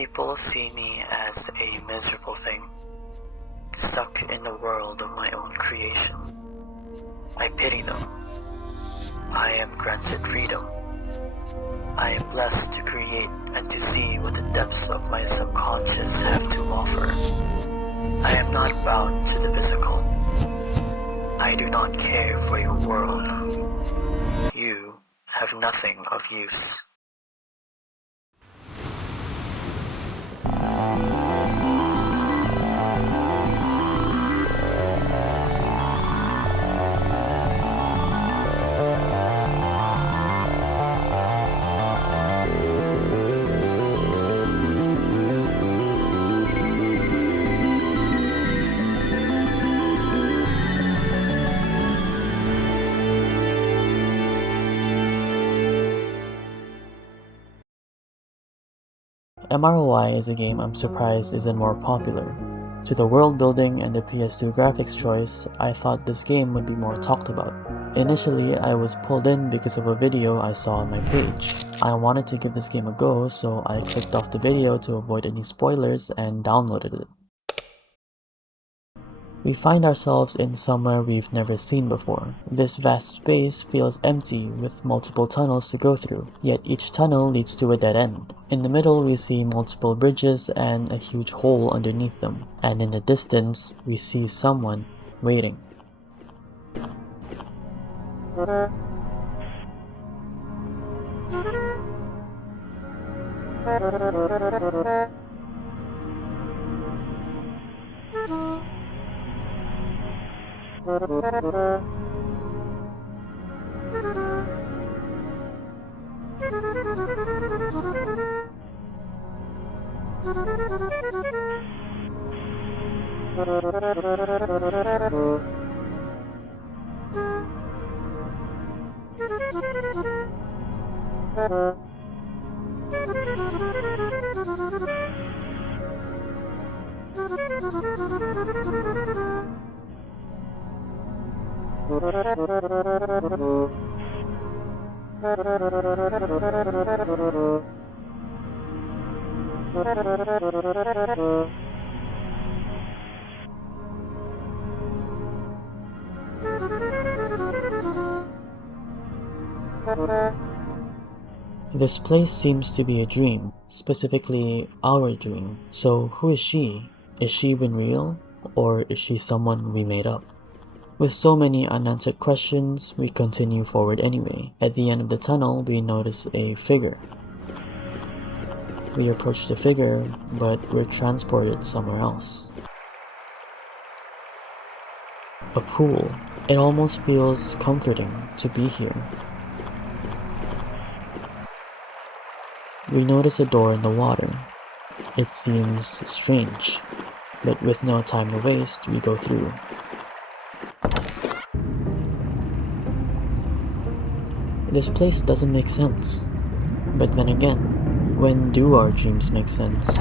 People see me as a miserable thing, stuck in the world of my own creation. I pity them. I am granted freedom. I am blessed to create and to see what the depths of my subconscious have to offer. I am not bound to the physical. I do not care for your world. You have nothing of use. MROI is a game I'm surprised isn't more popular. To the world building and the PS2 graphics choice, I thought this game would be more talked about. Initially, I was pulled in because of a video I saw on my page. I wanted to give this game a go, so I clicked off the video to avoid any spoilers and downloaded it. We find ourselves in somewhere we've never seen before. This vast space feels empty with multiple tunnels to go through, yet each tunnel leads to a dead end. In the middle we see multiple bridges and a huge hole underneath them, and in the distance we see someone waiting. This place seems to be a dream, specifically our dream. So who is she? Is she even real? Or is she someone we made up? With so many unanswered questions, we continue forward anyway. At the end of the tunnel, we notice a figure. We approach the figure, but we're transported somewhere else. A pool. It almost feels comforting to be here. We notice a door in the water. It seems strange, but with no time to waste, we go through. This place doesn't make sense. But then again, when do our dreams make sense?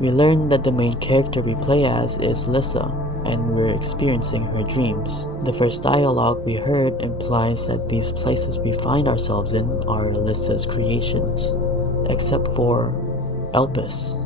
We learn that the main character we play as is Lissa, and we're experiencing her dreams. The first dialogue we heard implies that these places we find ourselves in are Lissa's creations, except for Elpis.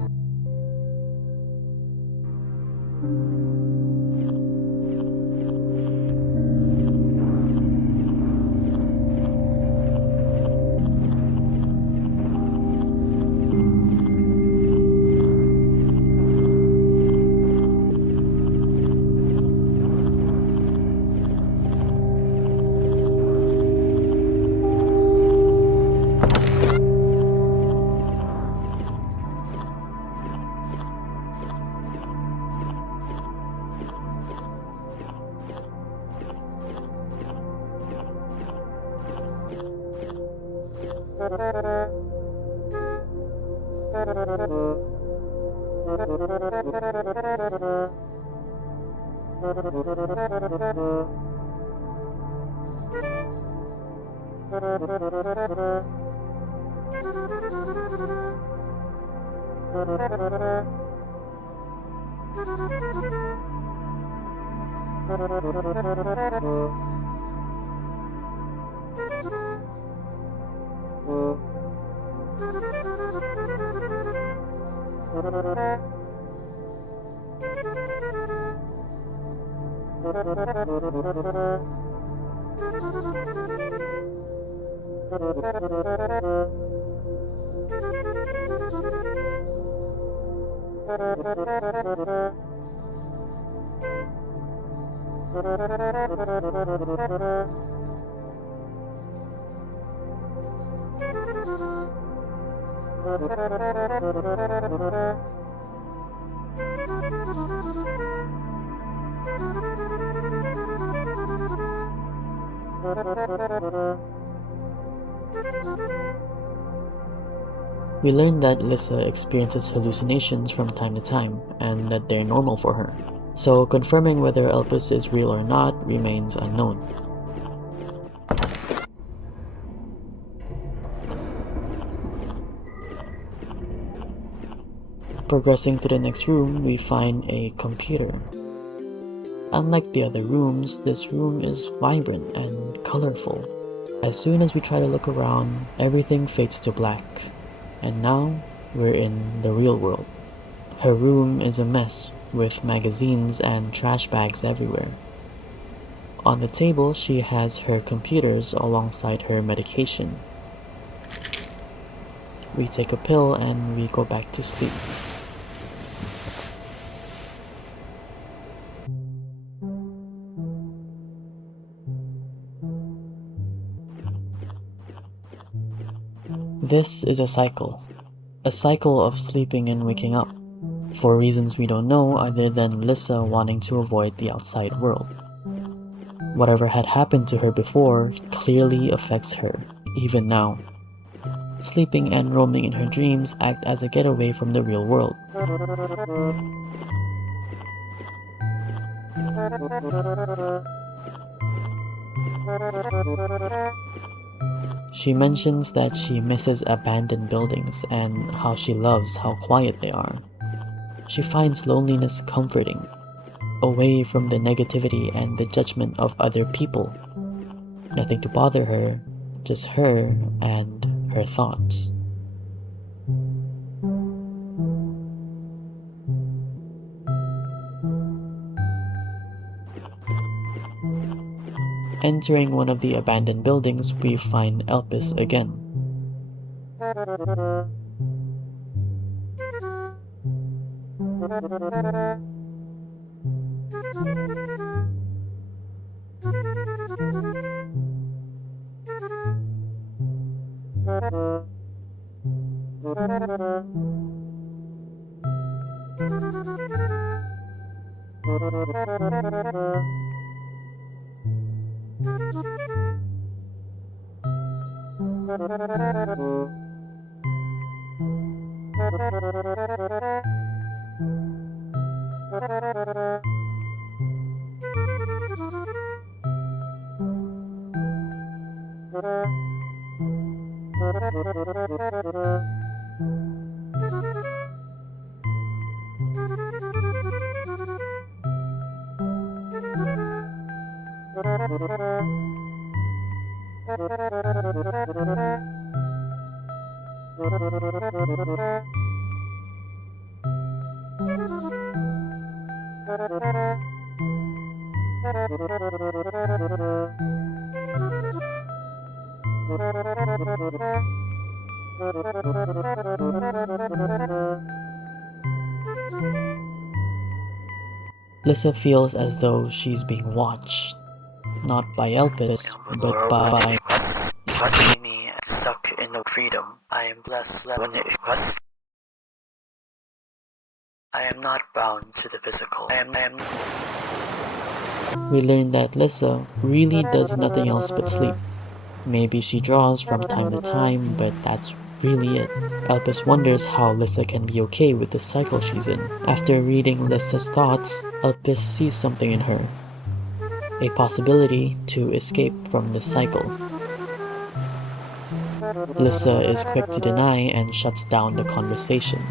We learn that Lissa experiences hallucinations from time to time, and that they're normal for her. So confirming whether Elpis is real or not remains unknown. Progressing to the next room, we find a computer. Unlike the other rooms, this room is vibrant and colorful. As soon as we try to look around, everything fades to black. And now, we're in the real world. Her room is a mess, with magazines and trash bags everywhere. On the table, she has her computers alongside her medication. We take a pill and we go back to sleep. This is a cycle of sleeping and waking up, for reasons we don't know other than Lissa wanting to avoid the outside world. Whatever had happened to her before clearly affects her, even now. Sleeping and roaming in her dreams act as a getaway from the real world. She mentions that she misses abandoned buildings and how she loves how quiet they are. She finds loneliness comforting, away from the negativity and the judgment of other people. Nothing to bother her, just her and her thoughts. Entering one of the abandoned buildings, we find Elpis again. Lissa feels as though she's being watched, not by Elpis, but by Watching me suck in the freedom. I am blessed when it was. I am not bound to the physical. I am. We learn that Lissa really does nothing else but sleep. Maybe she draws from time to time, but that's really it. Elpis wonders how Lissa can be okay with the cycle she's in. After reading Lissa's thoughts, Elpis sees something in her. A possibility to escape from the cycle. Lissa is quick to deny and shuts down the conversation.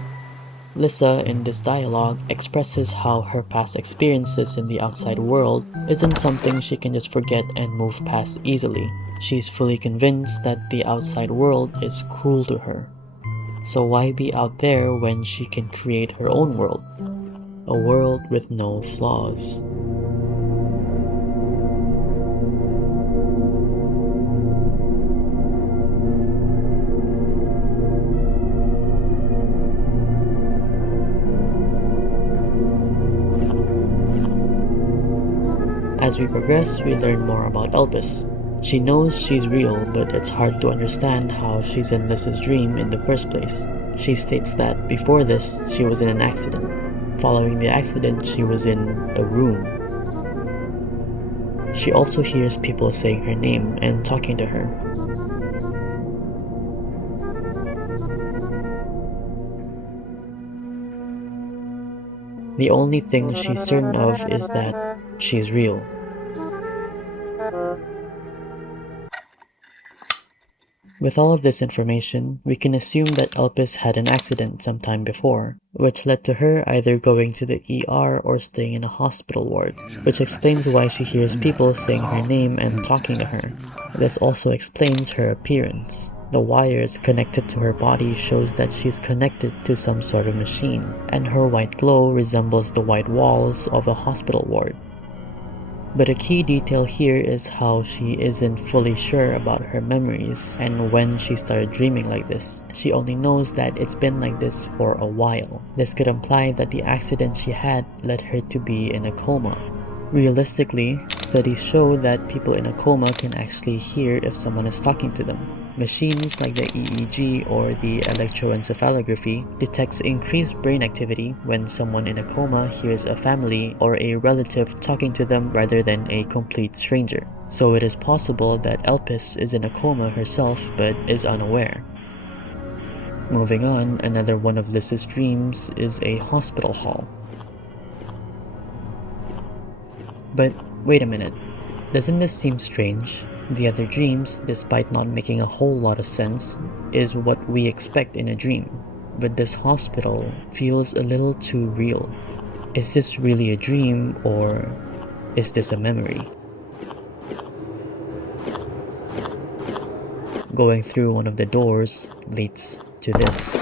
Lissa, in this dialogue, expresses how her past experiences in the outside world isn't something she can just forget and move past easily. She's fully convinced that the outside world is cruel to her. So why be out there when she can create her own world? A world with no flaws. As we progress, we learn more about Elpis. She knows she's real, but it's hard to understand how she's in Lissa's dream in the first place. She states that before this, she was in an accident. Following the accident, she was in a room. She also hears people saying her name and talking to her. The only thing she's certain of is that she's real. With all of this information, we can assume that Elpis had an accident sometime before, which led to her either going to the ER or staying in a hospital ward, which explains why she hears people saying her name and talking to her. This also explains her appearance. The wires connected to her body shows that she's connected to some sort of machine, and her white glow resembles the white walls of a hospital ward. But a key detail here is how she isn't fully sure about her memories and when she started dreaming like this. She only knows that it's been like this for a while. This could imply that the accident she had led her to be in a coma. Realistically, studies show that people in a coma can actually hear if someone is talking to them. Machines like the EEG or the electroencephalography detects increased brain activity when someone in a coma hears a family or a relative talking to them rather than a complete stranger. So it is possible that Elpis is in a coma herself but is unaware. Moving on, another one of Lissa's dreams is a hospital hall. But wait a minute, doesn't this seem strange? The other dreams, despite not making a whole lot of sense, is what we expect in a dream. But this hospital feels a little too real. Is this really a dream or is this a memory? Going through one of the doors leads to this.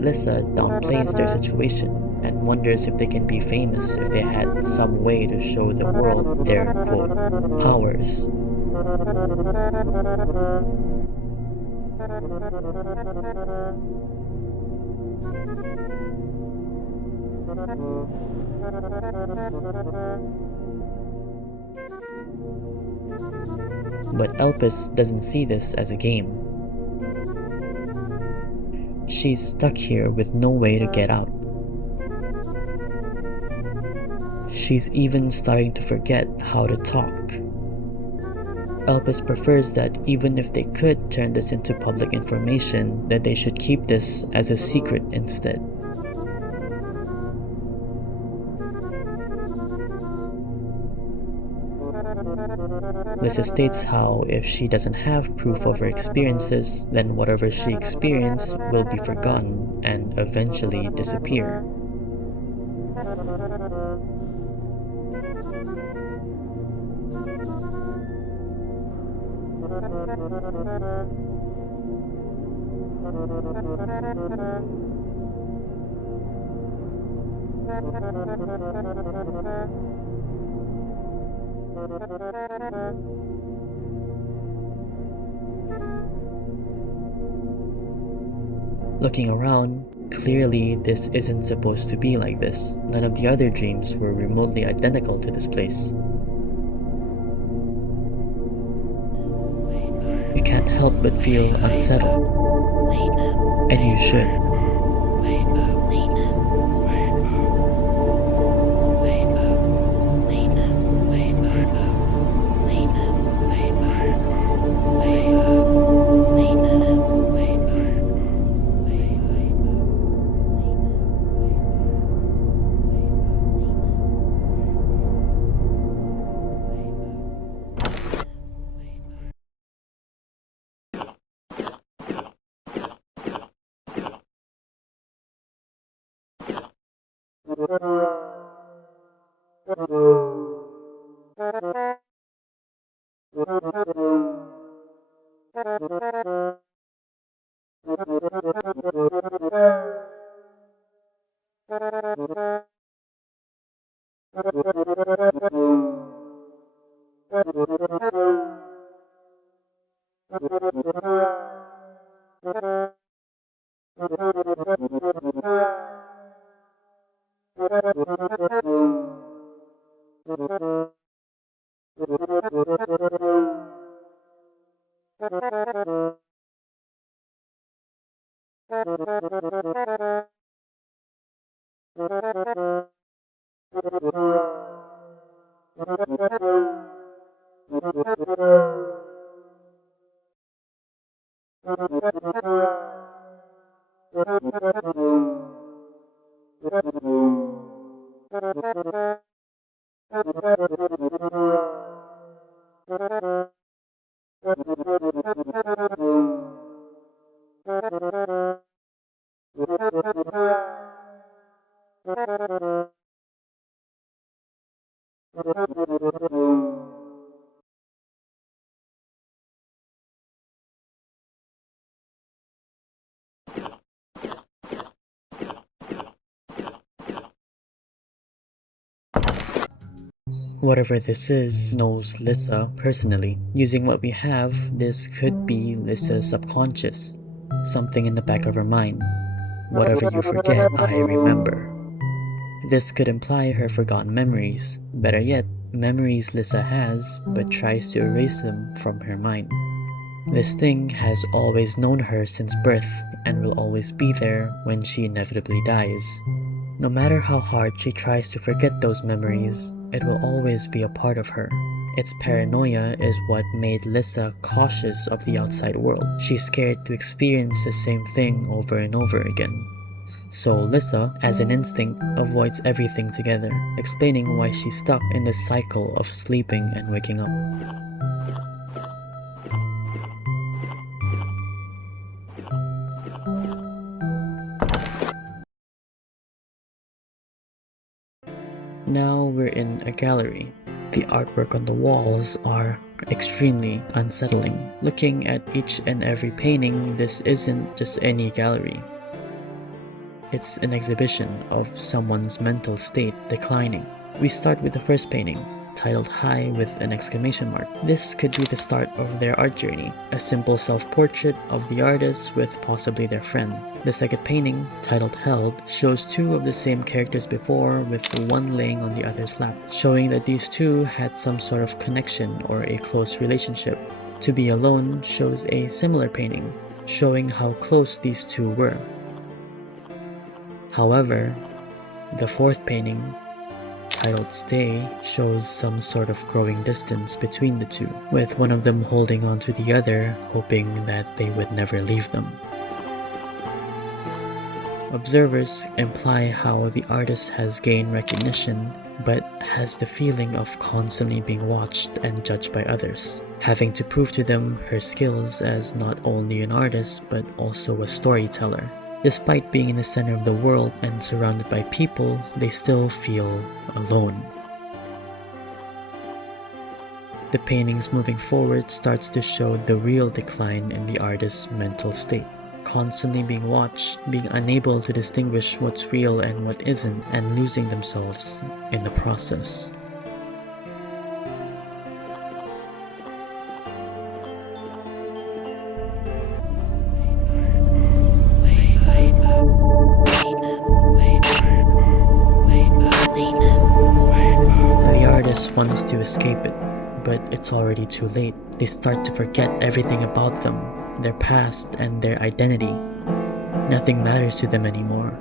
Lissa downplays their situation and wonders if they can be famous if they had some way to show the world their, quote, powers. But Elpis doesn't see this as a game. She's stuck here with no way to get out. She's even starting to forget how to talk. Elpis prefers that even if they could turn this into public information, that they should keep this as a secret instead. Lissa states how if she doesn't have proof of her experiences, then whatever she experienced will be forgotten and eventually disappear. Looking around, clearly this isn't supposed to be like this. None of the other dreams were remotely identical to this place. You can't help but feel unsettled, and you should. Whatever this is knows Lissa personally. Using what we have, this could be Lissa's subconscious, something in the back of her mind. Whatever you forget, I remember. This could imply her forgotten memories. Better yet, memories Lissa has, but tries to erase them from her mind. This thing has always known her since birth and will always be there when she inevitably dies. No matter how hard she tries to forget those memories, it will always be a part of her. Its paranoia is what made Lissa cautious of the outside world. She's scared to experience the same thing over and over again. So Lissa, as an instinct, avoids everything together, explaining why she's stuck in this cycle of sleeping and waking up. Now we're in a gallery. The artwork on the walls are extremely unsettling. Looking at each and every painting, this isn't just any gallery. It's an exhibition of someone's mental state declining. We start with the first painting, titled High with an exclamation mark. This could be the start of their art journey, a simple self-portrait of the artist with possibly their friend. The second painting, titled Held, shows two of the same characters before, with one laying on the other's lap, showing that these two had some sort of connection or a close relationship. To Be Alone shows a similar painting, showing how close these two were. However, the fourth painting titled Stay, shows some sort of growing distance between the two, with one of them holding on to the other, hoping that they would never leave them. Observers imply how the artist has gained recognition, but has the feeling of constantly being watched and judged by others, having to prove to them her skills as not only an artist but also a storyteller. Despite being in the center of the world and surrounded by people, they still feel alone. The paintings moving forward starts to show the real decline in the artist's mental state. Constantly being watched, being unable to distinguish what's real and what isn't, and losing themselves in the process. The artist wants to escape it, but it's already too late. They start to forget everything about them, their past, and their identity. Nothing matters to them anymore.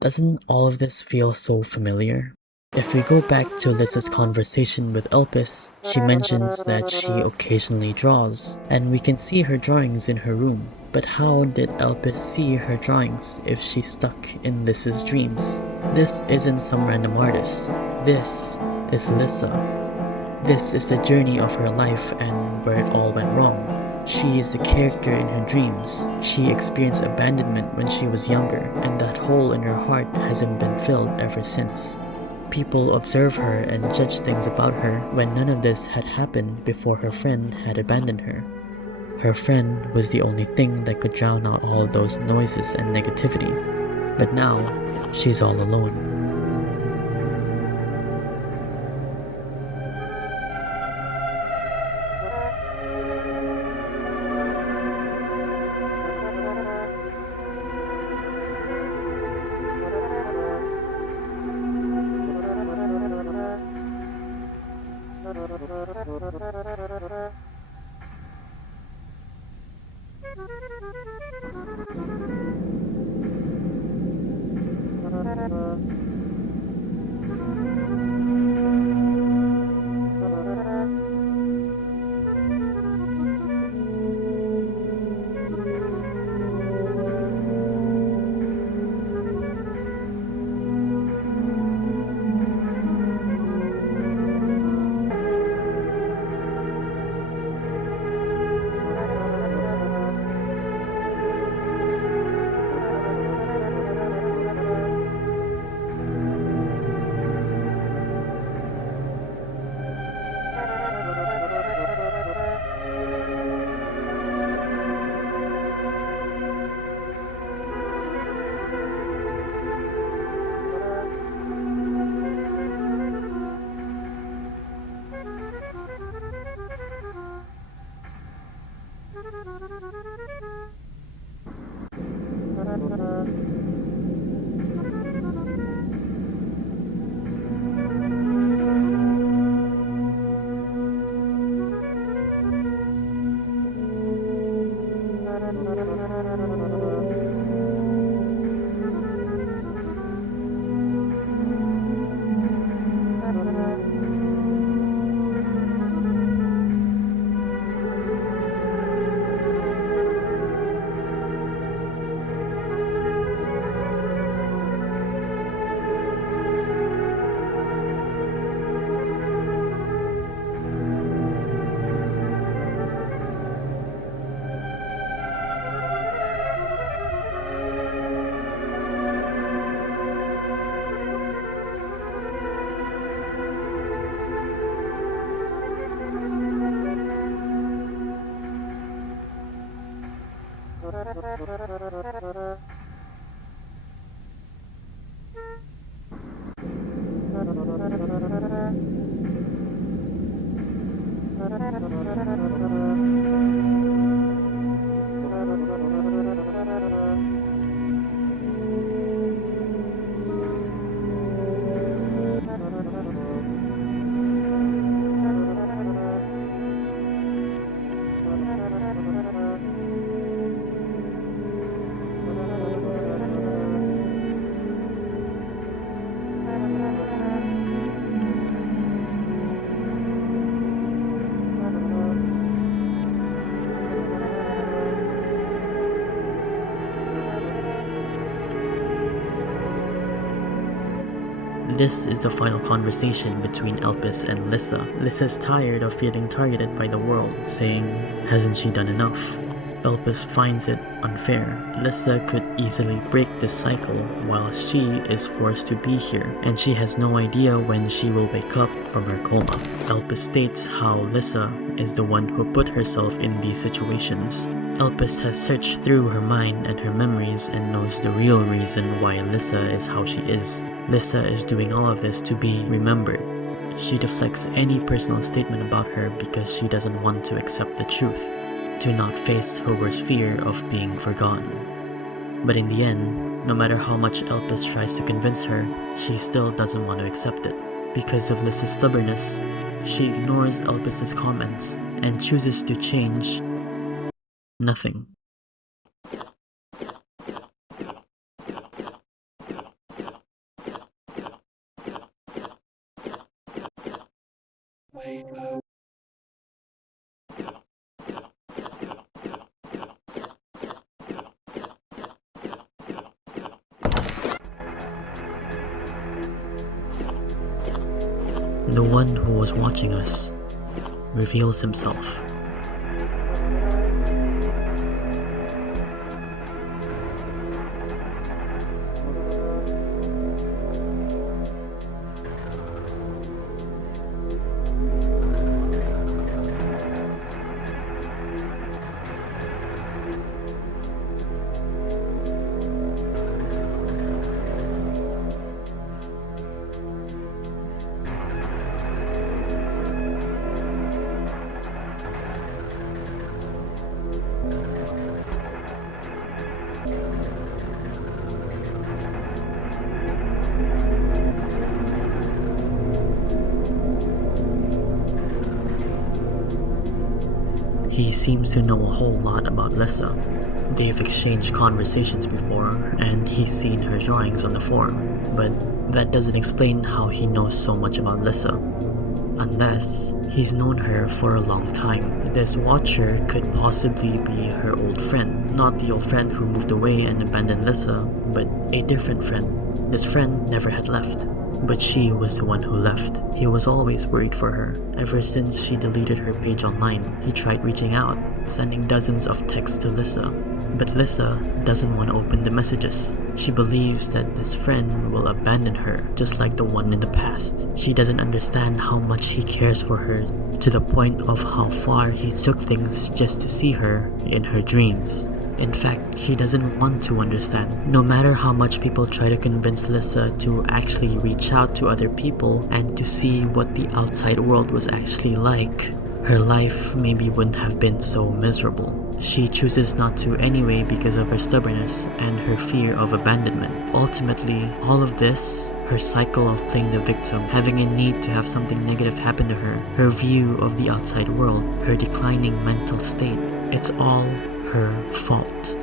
Doesn't all of this feel so familiar? If we go back to Lissa's conversation with Elpis, she mentions that she occasionally draws, and we can see her drawings in her room. But how did Elpis see her drawings if she's stuck in Lissa's dreams? This isn't some random artist. This is Lissa. This is the journey of her life and where it all went wrong. She is the character in her dreams. She experienced abandonment when she was younger, and that hole in her heart hasn't been filled ever since. People observe her and judge things about her when none of this had happened before her friend had abandoned her. Her friend was the only thing that could drown out all of those noises and negativity. But now, she's all alone. This is the final conversation between Elpis and Lissa. Lissa's tired of feeling targeted by the world, saying, hasn't she done enough? Elpis finds it unfair. Lissa could easily break this cycle while she is forced to be here, and she has no idea when she will wake up from her coma. Elpis states how Lissa is the one who put herself in these situations. Elpis has searched through her mind and her memories and knows the real reason why Lissa is how she is. Lissa is doing all of this to be remembered. She deflects any personal statement about her because she doesn't want to accept the truth, to not face her worst fear of being forgotten. But in the end, no matter how much Elpis tries to convince her, she still doesn't want to accept it. Because of Lissa's stubbornness, she ignores Elpis's comments and chooses to change nothing. The one who was watching us reveals himself. He seems to know a whole lot about Lissa. They've exchanged conversations before, and he's seen her drawings on the forum, but that doesn't explain how he knows so much about Lissa. Unless he's known her for a long time. This Watcher could possibly be her old friend, not the old friend who moved away and abandoned Lissa, but a different friend. This friend never had left, but she was the one who left. He was always worried for her. Ever since she deleted her page online, he tried reaching out, sending dozens of texts to Lissa. But Lissa doesn't want to open the messages. She believes that this friend will abandon her, just like the one in the past. She doesn't understand how much he cares for her, to the point of how far he took things just to see her in her dreams. In fact, she doesn't want to understand. No matter how much people try to convince Lissa to actually reach out to other people and to see what the outside world was actually like, her life maybe wouldn't have been so miserable. She chooses not to anyway because of her stubbornness and her fear of abandonment. Ultimately, all of this, her cycle of playing the victim, having a need to have something negative happen to her, her view of the outside world, her declining mental state, it's all her fault.